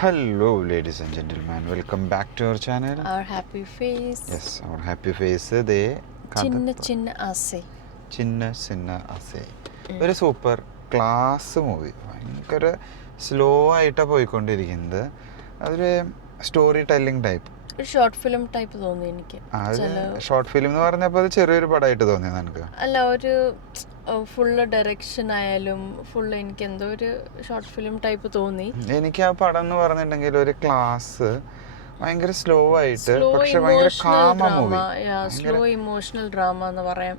Hello, ladies and gentlemen. Welcome back to our channel. Our happy face. Yes, our happy face. ദേ ചിന്ന ചിന്ന ആസെ. ചിന്ന ചിന്ന ആസെ. ഒരു super class movie. ഭയങ്കര slow ആയിട്ടാണ് പോയിക്കൊണ്ടിരിക്കുന്നത്. അതൊരു story telling type. ഒരു short film type തോന്നി എനിക്ക്. Short film എന്ന് പറഞ്ഞപ്പോൾ അത് ചെറിയൊരു പടമായിട്ട് തോന്നി നിനക്ക്? അല്ല, ഒരു ഫുള്ള് ഡയറക്ഷൻ ആയാലും ഫുള്ള് എനിക്ക് എന്തോ ഒരു ഷോർട്ട് ഫിലിം ടൈപ്പ് തോന്നി. എനിക്ക് ആ പടം എന്ന് പറഞ്ഞിട്ടുണ്ടെങ്കിൽ ഒരു ക്ലാസ് ഭയങ്കര സ്ലോ ആയിട്ട് പക്ഷെ ഭയങ്കര കാമ മൂവി, സ്ലോ ഇമോഷണൽ ഡ്രാമ എന്ന് പറയാം.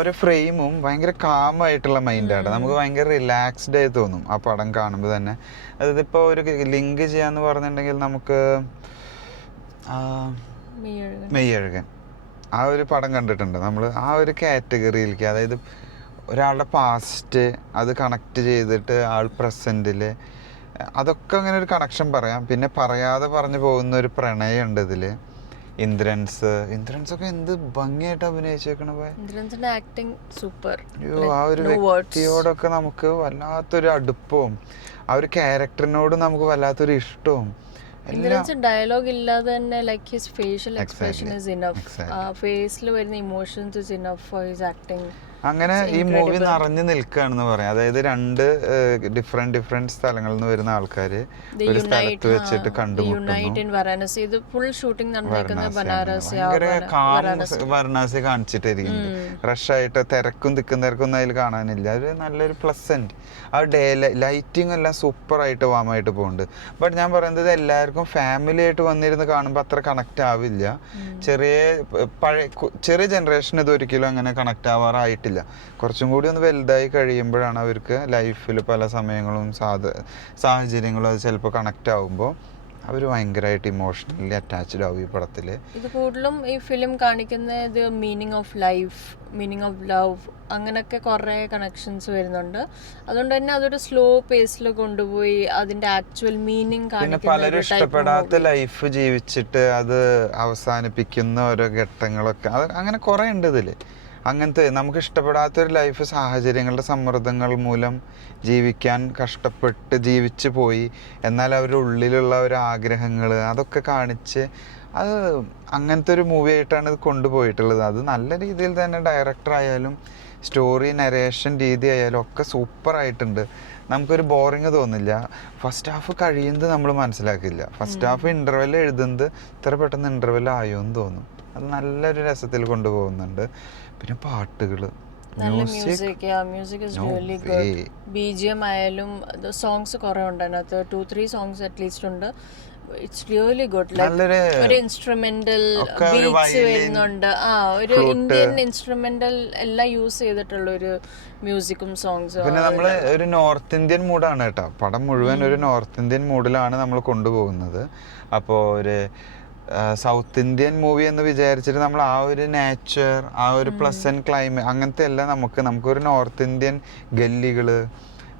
ഓരോ ഫ്രെയിമും ഭയങ്കര കാമായിട്ടുള്ള മൈൻഡാണ്. നമുക്ക് ഭയങ്കര റിലാക്സ്ഡ് ആയി തോന്നും ആ പടം കാണുമ്പോൾ തന്നെ. അതായത് ഇപ്പോൾ ഒരു ലിങ്ക് ചെയ്യാന്ന് പറഞ്ഞിട്ടുണ്ടെങ്കിൽ നമുക്ക് മെയ്യഴകൻ ആ ഒരു പടം കണ്ടിട്ടുണ്ട് നമ്മൾ. ആ ഒരു കാറ്റഗറിയിലേക്ക്, അതായത് ഒരാളുടെ പാസ്റ്റ് അത് കണക്ട് ചെയ്തിട്ട് ആൾ പ്രസൻറ്റിൽ, അതൊക്കെ അങ്ങനെ ഒരു കണക്ഷൻ പറയാം. പിന്നെ പറയാതെ പറഞ്ഞു പോകുന്ന ഒരു പ്രണയമുണ്ട് ഇതിൽ. ഇന്ദ്രൻസ് ഒക്കെ എന്ത് ഭംഗിയായിട്ട് അഭിനയിച്ചേക്കണ. Acting super. ആ ഒരു വ്യക്തിയോടൊക്കെ നമുക്ക് വല്ലാത്തൊരു അടുപ്പവും ആ ഒരു ക്യാരക്ടറിനോട് നമുക്ക് വല്ലാത്തൊരു ഇഷ്ടവും. ഡയലോഗ് ഇല്ലാതെ തന്നെ like his facial expression is enough. ഫേസിൽ വരുന്ന emotions is enough for his acting. അങ്ങനെ ഈ മൂവി നിറഞ്ഞു നിൽക്കുകയാണെന്ന് പറയാം. അതായത് രണ്ട് ഡിഫറെന്റ് സ്ഥലങ്ങളിൽ നിന്ന് വരുന്ന ആൾക്കാർ ഒരു സ്ഥലത്ത് വെച്ചിട്ട് കണ്ടുമുട്ടുന്നു. വാരണാസി കാണിച്ചിട്ടായിരിക്കും. റഷായിട്ട് തിരക്കും തിരക്കൊന്നും അതിൽ കാണാനില്ല. ഒരു നല്ലൊരു പ്ലസന്റ്. ആ ലൈറ്റിംഗ് എല്ലാം സൂപ്പർ ആയിട്ട് വാമായിട്ട് പോകുന്നുണ്ട്. ബട്ട് ഞാൻ പറയുന്നത് എല്ലാവർക്കും ഫാമിലി ആയിട്ട് വന്നിരുന്ന് കാണുമ്പോൾ അത്ര കണക്ട് ആവില്ല. ചെറിയ ജനറേഷൻ ഇതൊരിക്കലും അങ്ങനെ കണക്ട് ആവാറായിട്ടില്ല. കുറച്ചും കൂടി ഒന്ന് വലുതായി കഴിയുമ്പോഴാണ് അവർക്ക് ലൈഫിൽ പല സമയങ്ങളും സാഹചര്യങ്ങളും അത് ചിലപ്പോൾ കണക്ട് ആവുമ്പോൾ അവർ ഭയങ്കരമായിട്ട് ഇമോഷണലി അറ്റാച്ച്ഡ് ആവും ഈ പടത്തിൽ. ഇത് കൂടുതലും ഈ ഫിലിം കാണിക്കുന്നത് meaning of life, meaning of love, അങ്ങനെയൊക്കെ കുറേ കണക്ഷൻസ് വരുന്നുണ്ട്. അതുകൊണ്ട് തന്നെ അതൊരു സ്ലോ പേസിൽ കൊണ്ടുപോയി അതിന്റെ ആക്ച്വൽ മീനിങ് പിന്നെ പലരും ഇഷ്ടപ്പെടാത്ത ലൈഫ് ജീവിച്ചിട്ട് അത് അവസാനിപ്പിക്കുന്ന ഓരോ ഘട്ടങ്ങളൊക്കെ അങ്ങനെ കുറേ ഉണ്ട് ഇതിൽ. അങ്ങനത്തെ നമുക്ക് ഇഷ്ടപ്പെടാത്തൊരു ലൈഫ് സാഹചര്യങ്ങളുടെ സമ്മർദ്ദങ്ങൾ മൂലം ജീവിക്കാൻ കഷ്ടപ്പെട്ട് ജീവിച്ചു പോയി, എന്നാൽ അവരുടെ ഉള്ളിലുള്ള ഒരു ആഗ്രഹങ്ങൾ അതൊക്കെ കാണിച്ച് അത് അങ്ങനത്തെ ഒരു മൂവി ആയിട്ടാണ് ഇത് കൊണ്ടുപോയിട്ടുള്ളത്. അത് നല്ല രീതിയിൽ തന്നെ ഡയറക്ടർ ആയാലും സ്റ്റോറി നരേഷൻ രീതി ആയാലും ഒക്കെ സൂപ്പറായിട്ടുണ്ട്. നമുക്കൊരു ബോറിങ് തോന്നില്ല. ഫസ്റ്റ് ഹാഫ് കഴിയുന്നത് നമ്മൾ മനസ്സിലാക്കില്ല. ഫസ്റ്റ് ഹാഫ് ഇൻ്റർവെൽ എഴുതുന്നത് ഇത്ര പെട്ടെന്ന് ഇൻ്റർവെൽ ആയോ എന്ന് തോന്നും. അത് നല്ലൊരു രസത്തിൽ കൊണ്ടുപോകുന്നുണ്ട്. പിന്നെ പാട്ടുകൾ, music is really good. BGM ആയാലും സോങ്സ് കുറേ ഉണ്ട് അതിനകത്ത്. 2-3 സോങ്സ് അറ്റ്ലീസ്റ്റ് ഉണ്ട്. It's really good. ഒരു ഇൻസ്ട്രുമെന്റൽ ബീറ്റ്സ് വരുന്നുണ്ട്. ഒരു ഇന്ത്യൻ ഇൻസ്ട്രുമെന്റൽ എല്ലാം യൂസ് ചെയ്തിട്ടുള്ള ഒരു മ്യൂസിക്കും സോങ്സും. പിന്നെ നമ്മൾ ഒരു നോർത്ത് ഇന്ത്യൻ മൂഡാണ് കേട്ടോ. പടം മുഴുവൻ ഒരു നോർത്ത് ഇന്ത്യൻ മൂഡിലാണ് നമ്മൾ കൊണ്ടുപോകുന്നത്. അപ്പോൾ ഒരു സൗത്ത് ഇന്ത്യൻ മൂവി എന്ന് വിചാരിച്ചിട്ട് നമ്മൾ ആ ഒരു നേച്ചർ, ആ ഒരു പ്ലസന്റ് ക്ലൈമറ്റ് അങ്ങനത്തെ എല്ലാം നമുക്കൊരു നോർത്ത് ഇന്ത്യൻ ഗല്ലികൾ,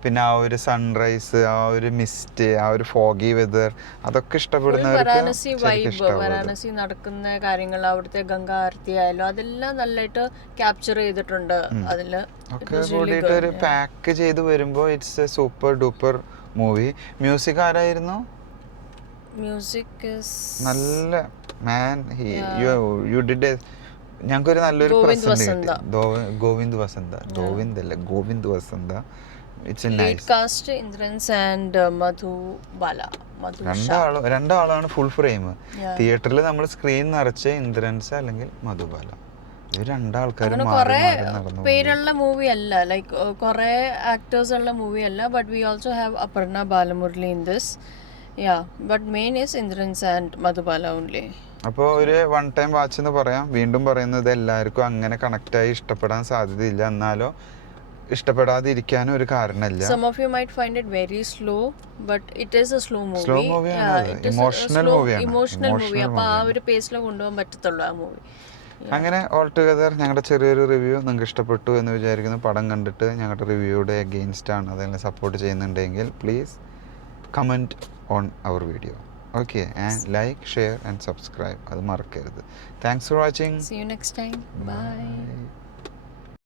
പിന്നെ ആ ഒരു സൺറൈസ്, ആ ഒരു മിസ്റ്റ്, ആ ഒരു ഫോഗി വെതർ, അതൊക്കെ വാരണാസി നടക്കുന്ന കാര്യങ്ങൾ, അവിടുത്തെ ഗംഗാ ആരതി ആയാലും അതെല്ലാം നല്ലതായിട്ട് ക്യാപ്ചർ ചെയ്തിട്ടുണ്ട്. അതില് ഒക്കെ കൂടിയിട്ട് ഒരു പാക്ക് ചെയ്ത് വരുമ്പോൾ it's A super duper movie. Music ആരായിരുന്നു? മ്യൂസിക് നല്ല മാൻ, യു ഡിഡ് ഞങ്ങൾക്കൊരു നല്ലൊരു ഗോവിന്ദ് വസന്ത. രണ്ടാളാണ് ഫുൾ ഫ്രെയിം. തിയേറ്ററിൽ നമ്മൾ സ്ക്രീൻ നിറച്ച് ഇന്ദ്രൻസ് അല്ലെങ്കിൽ മധുബാല, രണ്ടാൾക്കാരും പേരുള്ള മൂവി അല്ല, ലൈക്ക് കുറെ ആക്ടേഴ്സ് ഉള്ള മൂവി അല്ല. But we also have Aparna Balamurali in this. But main is Indrans and Madhubala only. അപ്പോൾ ഒരു വൺ ടൈം വാച്ച് എന്ന് പറയാം. വീണ്ടും പറയുന്നത് എല്ലാവർക്കും അങ്ങനെ കണക്റ്റായി ഇഷ്ടപ്പെടാൻ സാധ്യതയില്ല, എന്നാലോ ഇഷ്ടപ്പെടാതിരിക്കാനും ഒരു കാരണമില്ല. Some of you might find it very slow, but it is a slow movie. Slow movie ആണ്. ഇമോഷണൽ മൂവിയാണ്. അപ്പോൾ ആ ഒരു പേസിൽ കൊണ്ടുപോകാൻ പറ്റത്തുള്ളൂ ആ മൂവി. അങ്ങനെ ഓൾ ടുഗദർ ഞങ്ങളുടെ ചെറിയൊരു റിവ്യൂ നിങ്ങൾക്ക് ഇഷ്ടപ്പെട്ടു എന്ന് വിചാരിക്കുന്നു. പടം കണ്ടിട്ട് ഞങ്ങളുടെ റിവ്യൂയുടെ അഗെയിൻസ്റ്റ് ആണ്, അതെല്ലാം സപ്പോർട്ട് ചെയ്യുന്നുണ്ടെങ്കിൽ please comment on our video. Okay, and like, share and subscribe. അത് മറക്കരുത്. Thanks for watching. See you next time. Bye.